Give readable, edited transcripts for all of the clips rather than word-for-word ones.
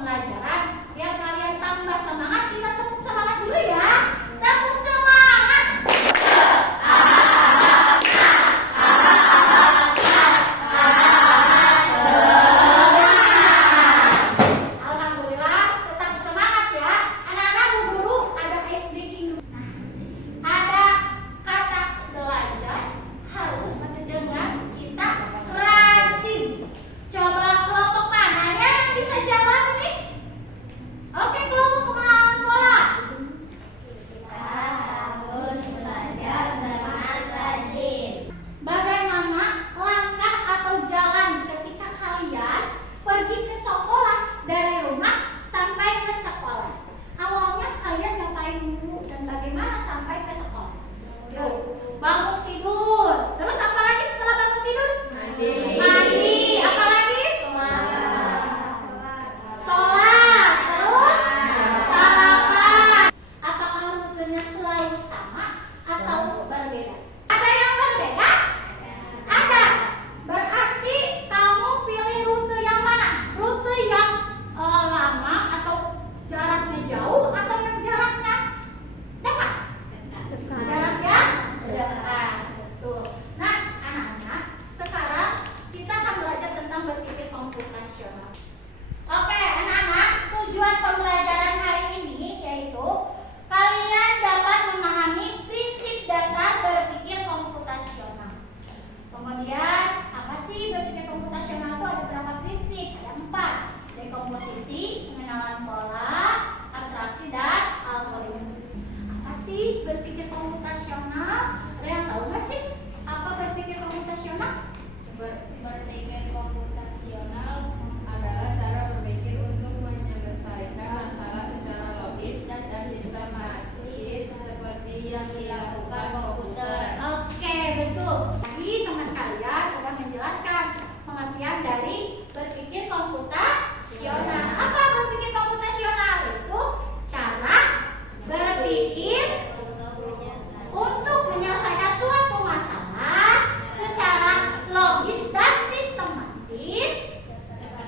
pembelajaran biar kalian tambah semangat. Kita tepuk semangat dulu ya. Tepuk semangat. Alhamdulillah, tetap semangat ya. Anak-anak, Bu Guru ada ice breaking dulu. Ada kata belajar harus dengan kita rajin. Coba kelompok mana ya yang bisa jawab nih? Oke, kelompok pengenalan pola. Kita harus belajar dengan rajin. Bagaimana langkah atau jalan ketika kalian pergi ke sekolah dari rumah sampai ke sekolah? Awalnya kalian ngapain dulu dan bagaimana sampai ke sekolah? Yuk, bangun tidur. Terus apa lagi setelah bangun tidur? Mandi. Mandi. Apa lagi? Sholat. Terus sarapan. Apakah rutenya selalu sama atau berbeda? Ada yang berbeda? Ada. Berarti kamu pilih rute yang mana? Rute yang lama atau jaraknya jauh atau yang jaraknya dekat? Jaraknya dekat. Betul. Nah, anak-anak, sekarang kita akan belajar tentang berpikir komputasional. Oke, anak-anak, tujuan pembelajaran hari ini yaitu kalian dapat memahami prinsip dasar berpikir komputasional. Kemudian, apa sih berpikir komputasional itu? Ada berapa prinsip? Ada 4. Dekomposisi, pengenalan pola, abstraksi, dan algoritma. Apa sih berpikir komputasional? Ada yang tahu nggak sih apa berpikir komputasional? Berpikir komputasional adalah cara berpikir untuk menyelesaikan masalah secara logis dan sistematis seperti yang dilakukan komputer. Oke, betul. Tadi teman kalian sudah menjelaskan pengertian dari berpikir komputasional. Apa berpikir komputasional? Itu cara berpikir untuk menyelesaikan suatu masalah secara logis dan sistematis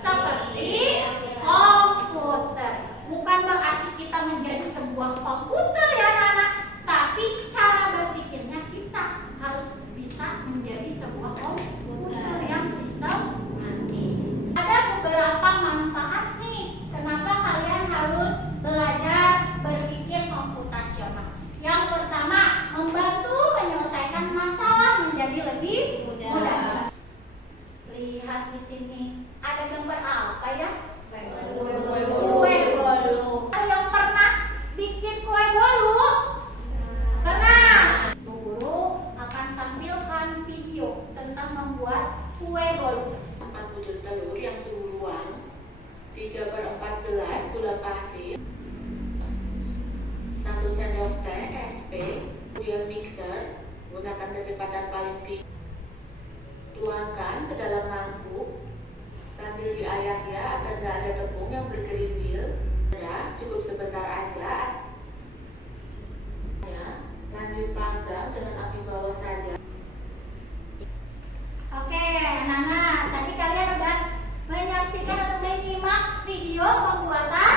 seperti komputer. Bukan berarti kita menjadi sebuah komputer ya anak-anak, tapi cara berpikirnya kita harus bisa menjadi sebuah komputer yang sistematis. Ada beberapa manfaat nih kenapa kalian harus belajar berpikir komputasional. Yang pertama, membantu menyelesaikan masalah menjadi lebih mudah. Lihat di sini, ada gambar apa ya? Kue bolu. Ada yang pernah bikin kue bolu? Pernah. Bu Guru akan tampilkan video tentang membuat kue bolu. 4 butir telur yang suhu ruang 3/4 gelas gula pasir, 1 sendok teh SP, kemudian mixer gunakan kecepatan paling tinggi. Tuangkan ke dalam mangkuk sambil diayak ya agar tidak ada tepung yang bergerindil. Ya, cukup sebentar aja. Lanjut panggang dengan api bawah saja. Oke, anak-anak, tadi kalian udah menyaksikan atau menyimak video pembuatan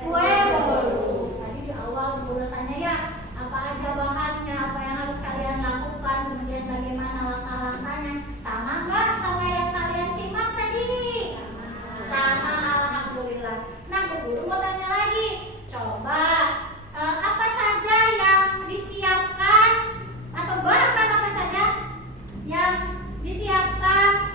kue bolu. Tadi di awal Bu Guru tanya ya, apa aja bahannya, apa yang harus kalian lakukan, kemudian bagaimana langkah-langkahnya. Sama nggak sama yang kalian simak tadi? Sama, alhamdulillah. Nah, Bu Guru mau tanya lagi. Coba apa saja yang disiapkan atau bahan apa saja yang disiapkan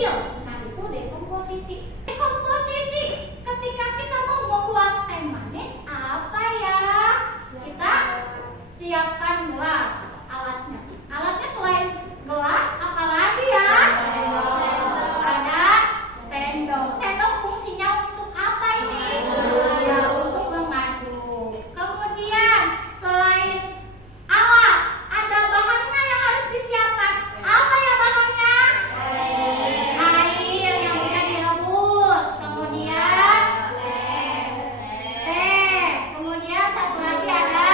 kecil. Nah, itu dekomposisi. Dekomposisi ketika kita mau membuat teh manis apa ya? Kita siapkan gelas alatnya. Alatnya selain gelas apa lagi ya? Ada sendok. Sendok fungsinya untuk apa ini? Ya, untuk mengaduk. Kemudian selain alat ada bahannya yang harus disiapkan. Apa ya bahannya? Air yang udah direbus. Kemudian teh. Kemudian satu lagi ada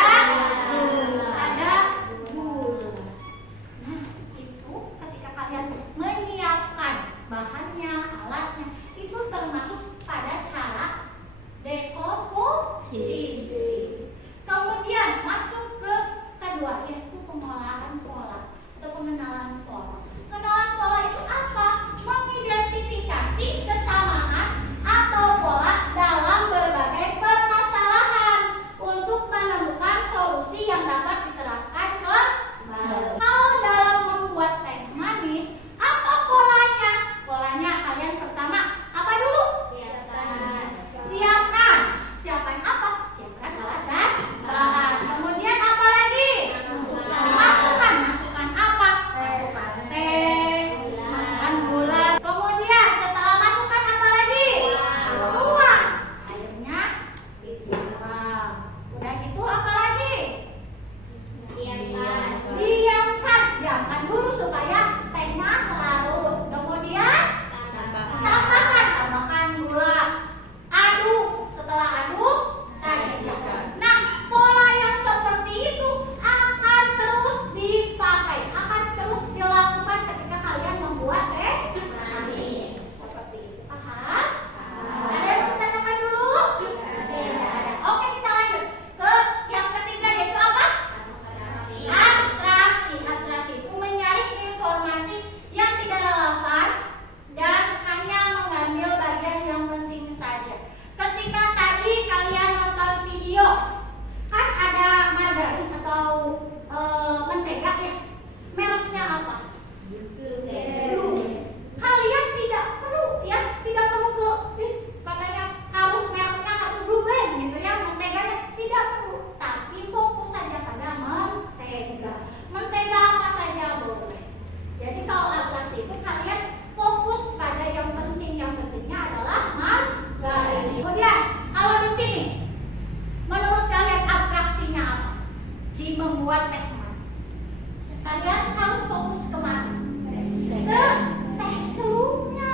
gula. Nah, itu ketika kalian menyiapkan bahannya, alatnya, itu termasuk pada cara dekomposisi. Kemudian masuk ke kedua, yaitu pengolahan pola atau pengenalan pola. Pengenalan pola itu apa? Mengidentifikasi kesamaan atau pola dalam berbagai permasalahan untuk menemukan solusi yang dapat diterapkan kembali. Kalau dalam membuat teh manis, apa polanya? Polanya kalian pertama apa dulu? Siapkan. Siapkan apa? Siapkan alat dan bahan. Kemudian apa lagi? Masukkan. Masukkan apa? Masukkan teh, masukkan gula. Kemudian setelah masukkan apa lagi? Tuang. Airnya dituang. Udah gitu apa lagi? Diamkan dulu supaya tehnya larut. Kemudian tambahkan gula. Aduk. Setelah aduk, sajikan. Nah, pola yang seperti itu akan terus dipakai, akan terus dilakukan ketika kalian membuat teh manis. Seperti itu. Paham? Ada yang mau ditanyakan dulu? Tidak ada. Oke, kita lanjut ke yang ketiga, yaitu apa? Abstraksi. Abstraksi itu menyaring informasi yang tidak relevan dan hanya mengambil bagian yang penting saja. Ketika tadi kalian nonton video, kan ada margarin atau mentega ya, mereknya apa? Blue. Kalian tidak perlu ya, tidak perlu katanya harus mereknya harus Blue Band gitu ya, menteganya tidak perlu. Tapi fokus saja pada mentega. Mentega apa saja boleh. Jadi kalau abstraksi itu kalian fokus pada yang penting. Yang pentingnya adalah margarin. Kemudian kalau di sini, menurut kalian abstraksinya apa? Di membuat teh manis. Kalian harus fokus kemana? Ke teh celupnya.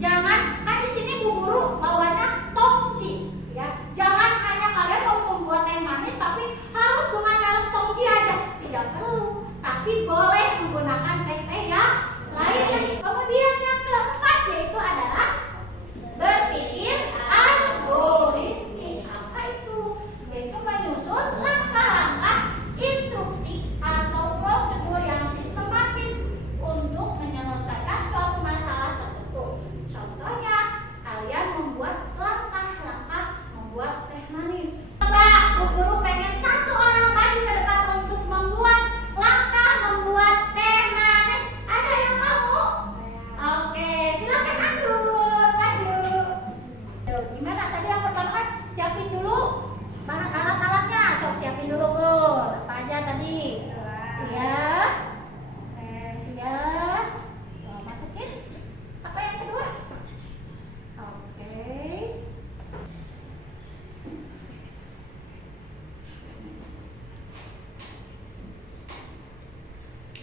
Jangan, kan di sini Bu Guru bawanya tongji, ya. Jangan hanya kalian mau membuat teh manis tapi harus dengan merek tongji aja. Tidak perlu. Tapi boleh menggunakan teh-teh yang lainnya. Kemudian yang keempat yaitu adalah berpikir algoritmik. Apa itu? Yaitu menyusun langkah-langkah instruksi atau prosedur yang sistematis untuk menyelesaikan suatu masalah tertentu. Contohnya, kalian membuat langkah-langkah membuat teh manis. Coba Bu Guru pengen satu orang maju ke depan untuk membuat langkah membuat teh manis. Ada yang mau? Oke, silakan atur, maju. Gimana tadi yang pertama kan siapin dulu bahan alat-alatnya. Sok siapin dulu Gur. Apa aja tadi? Iya. Iya. Masukin. Apa yang kedua? Oke.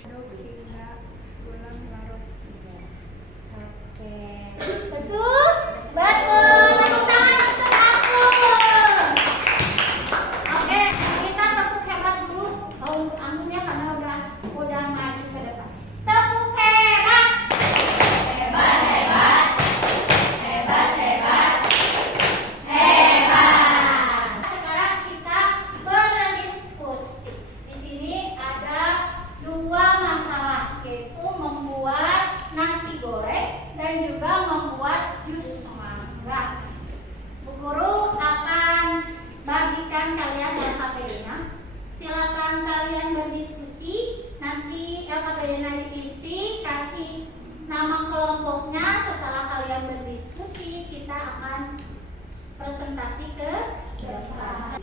Oke. Betul? Betul. Tepuk tangan untuk aku. Oke, kita tepuk hebat dulu. Untuk Anggun ya, karena udah maju ke depan. Tepuk hebat. Hebat, hebat. Hebat, hebat. Hebat. Sekarang kita berdiskusi. Di sini ada dua masalah, yaitu membuat nasi goreng dan juga membuat jus mangga. Bu Guru akan bagikan kalian LKPD-nya. Silakan kalian berdiskusi. Nanti LKPD-nya diisi, kasih nama kelompoknya. Setelah kalian berdiskusi, kita akan presentasi ke depan.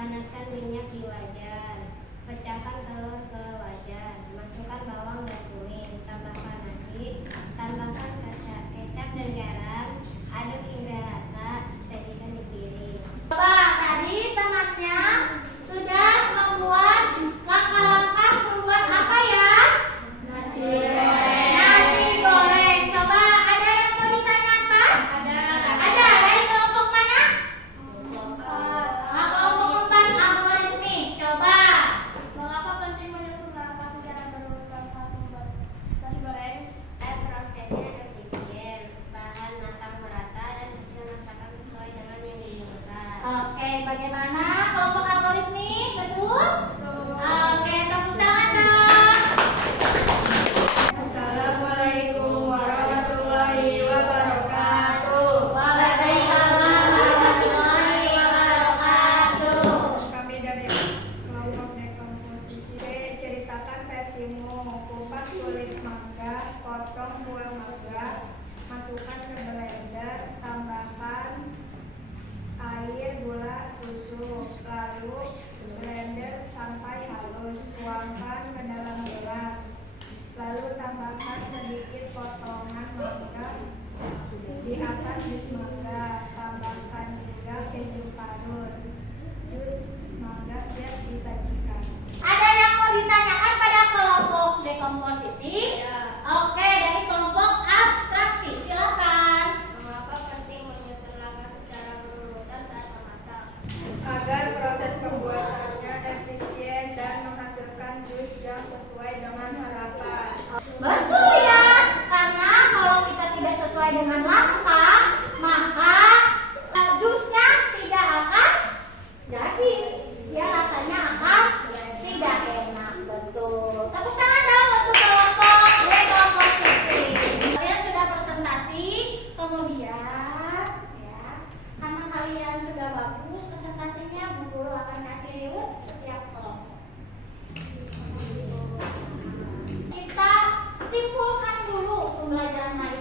Panaskan minyak di wajan, pecahkan telur ke wajan, masukkan bawang dan kumis, tambahkan nasi, tambahkan kecap dan garam, aduk hingga rata, sajikan di piring. Coba tadi temannya sudah membuat langkah-langkah membuat apa ya? Nasi Nasi goreng. Coba ada yang mau ditanyakan? Ada dari kelompok mana? Kelompok 4 algoritmik. Coba. Mengapa penting menyusun langkah secara berurutan saat membuat nasi goreng? Prosesnya efisien, bahan matang merata dan hasil masakan sesuai dengan yang diinginkan. Oke, bagaimana kelompok algoritmik? Betul? Oke, tepuk tangan dong. Assalamualaikum warahmatullahi wabarakatuh. Waalaikumsalam warahmatullahi wabarakatuh. Kami dari kelompok dekomposisi ceritakan versimu. Kupas kulit mangga, potong buah mangga, masukkan ke blender, tambahkan air, gula, susu, lalu blender sampai halus, tuangkan ke dalam gelas, lalu tambahkan sedikit potongan mangga di atas jus mangga, tambahkan juga keju parut. Jus mangga siap disajikan. Ada yang mau ditanyakan pada kelompok dekomposisi? Oke, dari kelompok abstraksi, silakan. Mengapa penting menyusun langkah secara berurutan saat memasak? Agar proses pembuatannya efisien dan menghasilkan jus yang sesuai dengan harapan. Betul ya, karena kalau kita tidak sesuai dengan langkah, maka jusnya tidak akan jadi. Ya rasanya akan tidak enak. Betul. Tepuk tangan dong untuk kelompok dekomposisi. Kalian sudah presentasi, kemudian ya, karena kalian sudah bagus presentasinya, Bu Guru akan kasih reward setiap kelompok. Kita simpulkan dulu pembelajaran hari